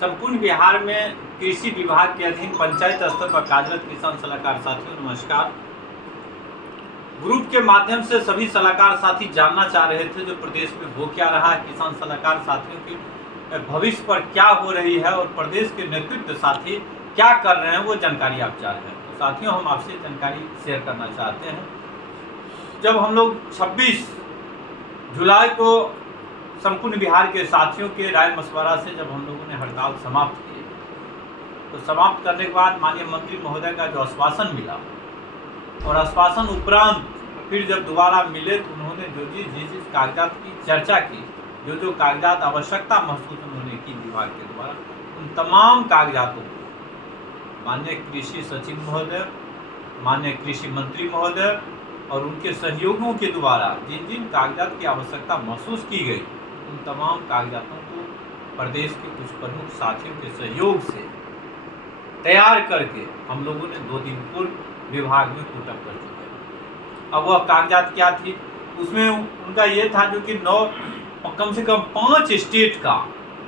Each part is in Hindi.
संपूर्ण बिहार में कृषि विभाग के अधीन पंचायत स्तर पर कार्यरत किसान सलाहकार साथियों नमस्कार। ग्रुप के माध्यम से सभी सलाहकार साथी जानना चाह रहे थे जो प्रदेश में हो क्या रहा है, किसान सलाहकार साथियों के भविष्य पर क्या हो रही है और प्रदेश के नेतृत्व साथी क्या कर रहे हैं वो जानकारी आप चाह रहे हैं। तो साथियों हम आपसे जानकारी शेयर करना चाहते हैं। जब हम लोग 26 जुलाई को संपूर्ण बिहार के साथियों के राय मशवरा से जब हम लोगों ने हड़ताल समाप्त की, तो समाप्त करने के बाद माननीय मंत्री महोदय का जो आश्वासन मिला और आश्वासन उपरांत फिर जब दोबारा मिले तो उन्होंने जिस कागजात की चर्चा की, जो कागजात आवश्यकता महसूस उन्होंने की विभाग के द्वारा, उन तमाम कागजातों को माननीय कृषि सचिव महोदय, माननीय कृषि मंत्री महोदय और उनके सहयोगियों के द्वारा जिन कागजात की आवश्यकता महसूस की गई, उन तमाम कागजातों को प्रदेश के कुछ प्रमुख साथियों के सहयोग से तैयार करके हम लोगों ने 2 दिन पूर्व विभाग में पुटअप कर चुके हैं। अब वह कागजात क्या थी, उसमें उनका ये था जो कि कम से कम 5 स्टेट का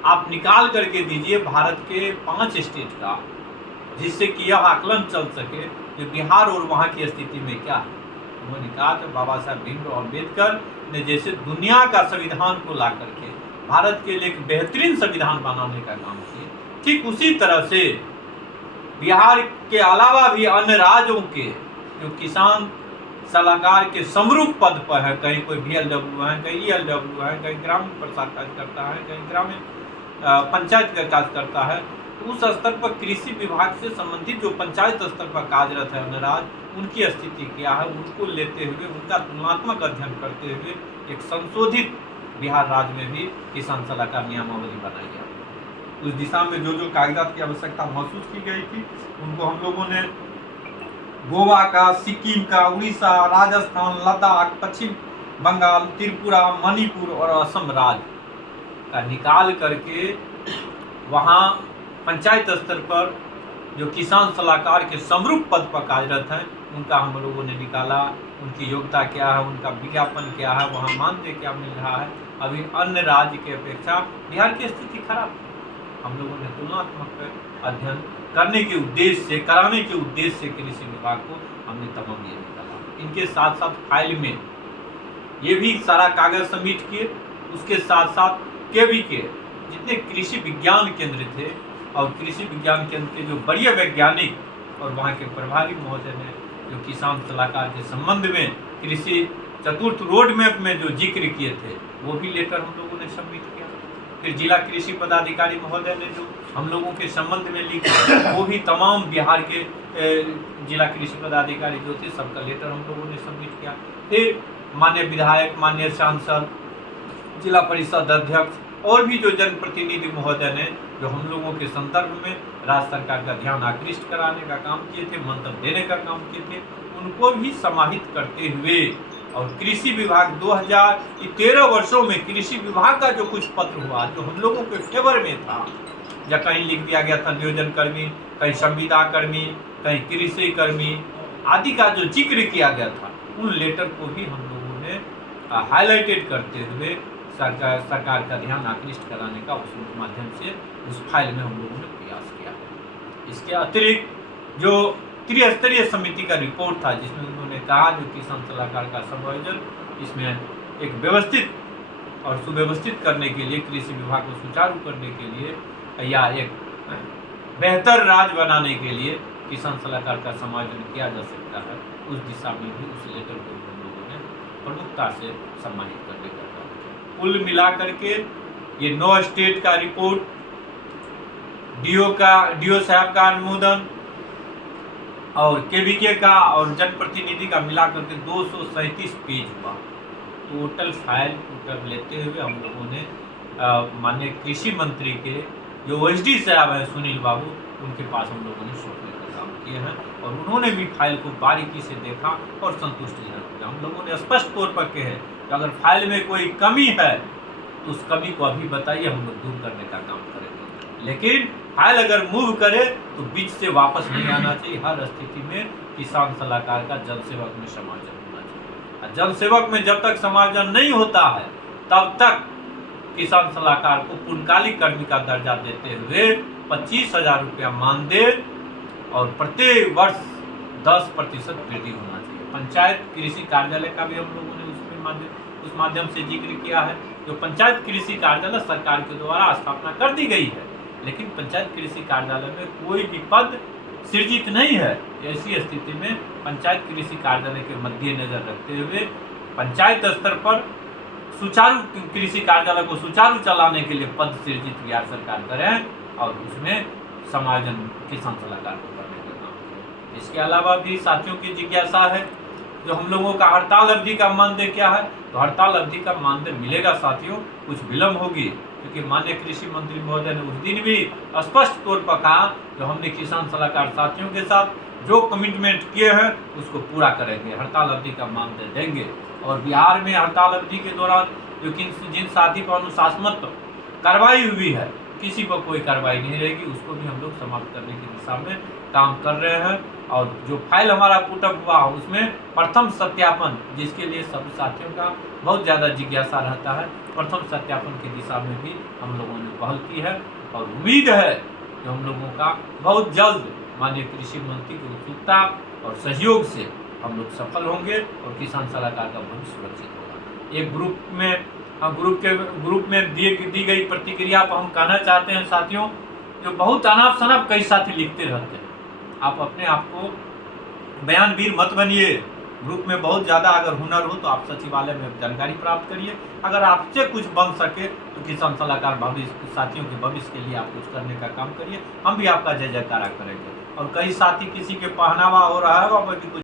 आप निकाल करके दीजिए, भारत के 5 स्टेट का, जिससे कि यह आकलन चल सके कि बिहार और वहाँ की स्थिति में क्या है। उन्होंने कहा कि बाबा साहब भीमराव अम्बेडकर ने जैसे दुनिया का संविधान को ला करके भारत के लिए एक बेहतरीन संविधान बनाने का काम किया, ठीक उसी तरह से बिहार के अलावा भी अन्य राज्यों के जो किसान सलाहकार के समरूप पद पर है, कहीं कोई VLW है, कहीं ELW है, कहीं ग्रामीण प्रसार कार्य करता है, कहीं ग्रामीण पंचायत का कार्य करता है, तो उस स्तर पर कृषि विभाग से संबंधित जो पंचायत स्तर पर कार्यरत है अन्य राज्य, उनकी स्थिति क्या है, उनको लेते हुए उनका तुलनात्मक अध्ययन करते हुए एक संशोधित बिहार राज्य में भी किसान सलाहकार नियमावली बनाई गई। उस दिशा में जो कागजात की आवश्यकता महसूस की गई थी, उनको हम लोगों ने गोवा का, सिक्किम का, उड़ीसा, राजस्थान, लद्दाख, पश्चिम बंगाल, त्रिपुरा, मणिपुर और असम राज्य का निकाल करके वहाँ पंचायत स्तर पर जो किसान सलाहकार के समरूप पद पर कार्यरत हैं, उनका हम लोगों ने निकाला, उनकी योग्यता क्या है, उनका विज्ञापन क्या है, वहाँ मानदेय क्या मिल रहा है। अभी अन्य राज्य की अपेक्षा बिहार की स्थिति खराब है। हम लोगों ने तुलनात्मक अध्ययन करने के उद्देश्य से, कराने के उद्देश्य से कृषि विभाग को हमने तमाम ये निकाला। इनके साथ साथ फाइल में ये भी सारा कागज सबमिट किए, उसके साथ साथ KV के जितने कृषि विज्ञान केंद्र थे और कृषि विज्ञान केंद्र के जो बड़े वैज्ञानिक और वहाँ के प्रभारी महोदय ने जो किसान सलाहकार के संबंध में कृषि चतुर्थ रोड मैप में जो जिक्र किए थे, वो भी लेटर हम लोगों ने सबमिट किया। फिर जिला कृषि पदाधिकारी महोदय ने जो हम लोगों के संबंध में लिखा, वो भी तमाम बिहार के जिला कृषि पदाधिकारी जो थे, सबका लेटर हम लोगों ने सबमिट किया। फिर माननीय विधायक, माननीय सांसद, जिला परिषद अध्यक्ष और भी जो जनप्रतिनिधि महोदय ने जो हम लोगों के संदर्भ में राज्य सरकार का ध्यान आकृष्ट कराने का काम किए थे, मंतव्य देने का काम किए थे, उनको भी समाहित करते हुए और कृषि विभाग 2013 वर्षों में कृषि विभाग का जो कुछ पत्र हुआ जो हम लोगों के फेवर में था, या कहीं लिख दिया गया था नियोजन कर्मी, कहीं संविदा कर्मी, कहीं कृषि कर्मी आदि का जो जिक्र किया गया था, उन लेटर को भी हम लोगों ने हाईलाइटेड करते हुए सरकार का ध्यान आकृष्ट कराने का उस माध्यम से उस फाइल में हम लोगों ने प्रयास किया। इसके अतिरिक्त जो त्रिस्तरीय समिति का रिपोर्ट था, जिसमें उन्होंने कहा जो किसान सलाहकार का समायोजन इसमें एक व्यवस्थित और सुव्यवस्थित करने के लिए, कृषि विभाग को सुचारू करने के लिए या एक बेहतर राज्य बनाने के लिए किसान सलाहकार का समायोजन किया जा सकता है, उस दिशा में भी उस लेटर को हम लोगों ने प्रमुखता से सम्मानित करने का काम किया। कुल मिलाकर के ये 9 स्टेट का रिपोर्ट, DO साहब का अनुमोदन और KVK का और जनप्रतिनिधि का मिलाकर के 237 पेज हुआ। टोटल फाइल लेते हुए हम लोगों ने माननीय कृषि मंत्री के जो OSD साहब हैं सुनील बाबू, उनके पास हम लोगों ने सौंपने का काम किए हैं और उन्होंने भी फाइल को बारीकी से देखा और संतुष्टिजनक किया। हम लोगों ने स्पष्ट तौर पर कहे कि अगर फाइल में कोई कमी है तो उस कमी को अभी बताइए, हम लोग दूर करने का काम करेंगे, लेकिन फाइल अगर मूव करे तो बीच से वापस नहीं आना चाहिए। हर स्थिति में किसान सलाहकार का जनसेवक में समायोजन होना चाहिए। जनसेवक में जब तक समायोजन नहीं होता है तब तक किसान सलाहकार को पूर्णकालिक कर्मी का दर्जा देते हुए 25,000 रुपया मानदेय और प्रत्येक वर्ष 10% वृद्धि होना चाहिए। पंचायत कृषि कार्यालय का भी हम लोगों ने उस माध्यम से जिक्र किया है। जो पंचायत कृषि कार्यालय सरकार के द्वारा स्थापना कर दी गई है, लेकिन पंचायत कृषि कार्यालय में कोई भी पद सृजित नहीं है। ऐसी स्थिति में पंचायत कृषि कार्यालय के मद्देनजर रखते हुए पंचायत स्तर पर सुचारू कृषि कार्यालय को सुचारू चलाने के लिए पद सृजित बिहार सरकार करें और उसमें समायोजन किसान सलाहकार को करने का काम करें। इसके अलावा भी साथियों की जिज्ञासा है, जो हम लोगों का हड़ताल अवधि का मानदेय क्या है, तो हड़ताल अवधि का मानदेय मिलेगा साथियों, कुछ विलम्ब होगी, क्योंकि माननीय कृषि मंत्री महोदय ने उस दिन भी स्पष्ट तौर पर कहा जो हमने किसान सलाहकार साथियों के साथ जो कमिटमेंट किए हैं उसको पूरा करेंगे, हड़ताल अवधि का मानदेय देंगे। और बिहार में हड़ताल अवधि के दौरान जो जिन साथी पर अनुशासनात्मक कार्रवाई हुई है, किसी पर कोई कार्रवाई नहीं रहेगी, उसको भी हम लोग समाप्त करने की दिशा में काम कर रहे हैं। और जो फाइल हमारा पुटअप हुआ उसमें प्रथम सत्यापन, जिसके लिए सभी साथियों का बहुत ज़्यादा जिज्ञासा रहता है, प्रथम सत्यापन की दिशा में भी हम लोगों ने पहल की है और उम्मीद है कि हम लोगों का बहुत जल्द माननीय कृषि मंत्री की उत्सुकता और सहयोग से हम लोग सफल होंगे और किसान सलाहकार का भविष्य सुरक्षित होगा। एक ग्रुप में दी गई प्रतिक्रिया पर हम कहना चाहते हैं साथियों, जो बहुत अनाप शनाप कई साथी लिखते रहते हैं, आप अपने आप को बयानवीर मत बनिए। ग्रुप में बहुत ज़्यादा अगर हुनर हो तो आप सचिवालय में जानकारी प्राप्त करिए। अगर आपसे कुछ बन सके तो किसान सलाहकार भविष्य साथियों के भविष्य के लिए आप कुछ करने का काम करिए, हम भी आपका जय जयकारा करेंगे। और कई साथी किसी के पहनावा हो रहा है, वह भी कुछ